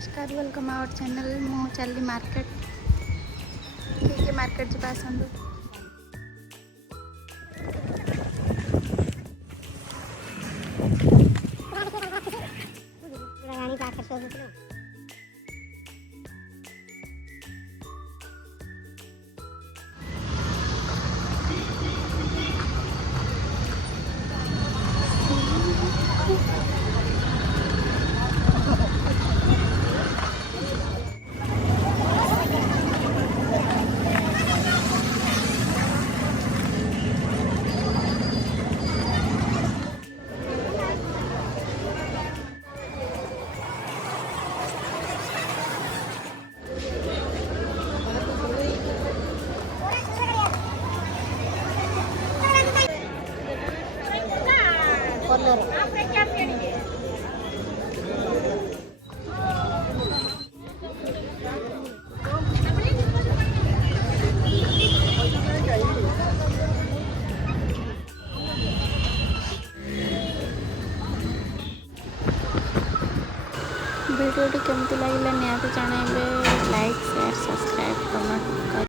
नमस्कार welcome our channel मु चली मार्केट के मार्केट जी आसतु वीडियो केमती लगे निहत जन लाइक शेयर सब्सक्राइब कमेंट।